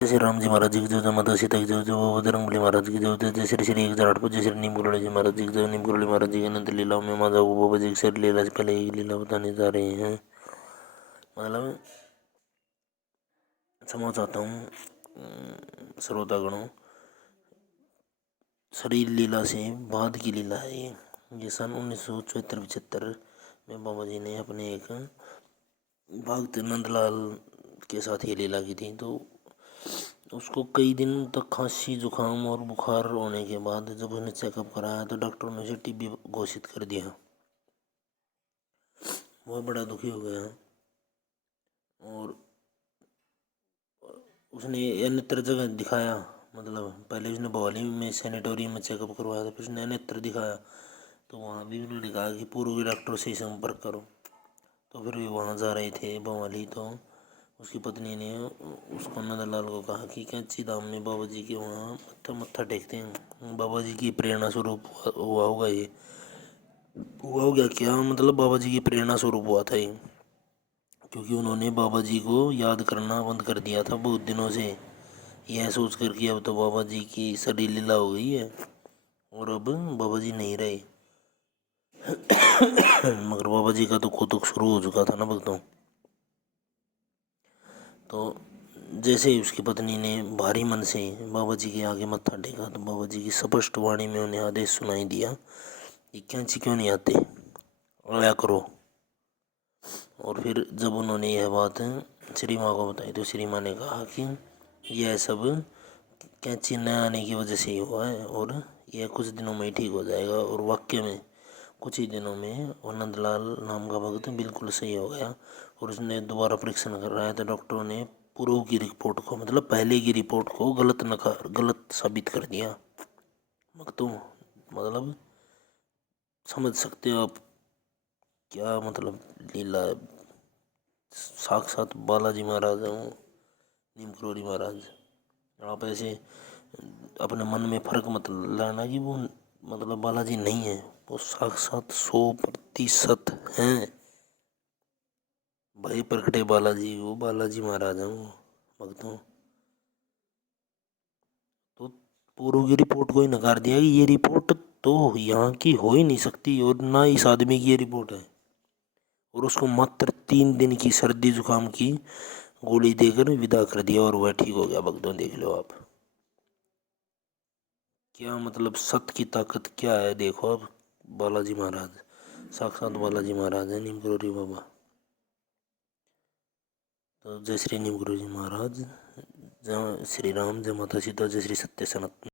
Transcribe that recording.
जय श्री राम जी महाराज जी की जय, जय माता सीता की जय, जय बाबा बजरंगबली महाराज की जय, जय श्री श्री 1008 जय श्री नीम करोड़ी जी महाराज जी की जय। नीम करोड़ी महाराज जी की अनंत लीलाओं में माँ जागो बाबा जी की शेर लीला से पहले एक लीला बताने जा रहे हैं। मतलब क्षमा चाहता हूँ श्रोतागणों, शरीर लीला से बाद की लीला है ये सन 1974-75 में बाबा जी ने अपने एक भक्त नंदलाल के साथ ये लीला की थी। तो उसको कई दिन तक खांसी जुकाम और बुखार होने के बाद जब उसने चेकअप कराया तो डॉक्टरों ने उसे टीबी घोषित कर दिया। वो बड़ा दुखी हो गया और उसने अन्यत्र जगह दिखाया। मतलब पहले उसने भवाली में सैनिटोरियम में चेकअप करवाया था, फिर उसने अन्यत्र दिखाया तो वहाँ भी उन्होंने कहा कि पूर्वी डॉक्टर से ही संपर्क करो। तो फिर वे वहाँ जा रहे थे भवाली, तो उसकी पत्नी ने उसको नंदलाल को कहा कि कैंची धाम में बाबा जी के वहाँ मत्था मत्था टेकते हैं, बाबा जी की प्रेरणा स्वरूप हुआ होगा ये। हुआ हो गया क्या, मतलब बाबा जी की प्रेरणा स्वरूप हुआ था ये, क्योंकि उन्होंने बाबा जी को याद करना बंद कर दिया था बहुत दिनों से, यह सोच कर कि अब तो बाबा जी की सड़ी लीला हो गई है और अब बाबा जी नहीं रहे। मगर बाबा जी का तो कौतुक शुरू हो चुका था ना भक्तों। तो जैसे ही उसकी पत्नी ने भारी मन से बाबा जी के आगे मत्था टेका तो बाबा जी की स्पष्ट वाणी में उन्हें आदेश सुनाई दिया कि कैंची क्यों नहीं आते, आया करो। और फिर जब उन्होंने यह बात श्री माँ को बताई तो श्री माँ ने कहा कि यह सब कैंची न आने की वजह से ही हुआ है और यह कुछ दिनों में ही ठीक हो जाएगा। और वाक्य में कुछ ही दिनों में नंदलाल नाम का भक्त बिल्कुल सही हो गया और उसने दोबारा परीक्षण कराया तो डॉक्टरों ने पूर्व की रिपोर्ट को, मतलब पहले की रिपोर्ट को गलत साबित कर दिया। भक्तों मतलब समझ सकते हो आप क्या मतलब लीला है। साक्षात बालाजी महाराज हैं नीम करोड़ी महाराज। आप ऐसे अपने मन में फर्क मत लाना कि वो मतलब बालाजी नहीं है, वो साक्षात 100% हैं। भाई प्रकटे बालाजी, वो बालाजी महाराज हैं वो भक्तों। तो पूर्व की रिपोर्ट को ही नकार दिया कि ये रिपोर्ट तो यहाँ की हो ही नहीं सकती और ना इस आदमी की ये रिपोर्ट है। और उसको मात्र 3 दिन की सर्दी जुकाम की गोली देकर विदा कर दिया और वह ठीक हो गया। भक्तों देख लो आप क्या मतलब सत्य की ताकत क्या है, देखो अब बालाजी महाराज, साक्षात बालाजी महाराज है नीम करोड़ी बाबा। तो जय श्री नीम करोड़ी महाराज, जय श्री राम, जय माता सीता, जय श्री सत्य सनातन।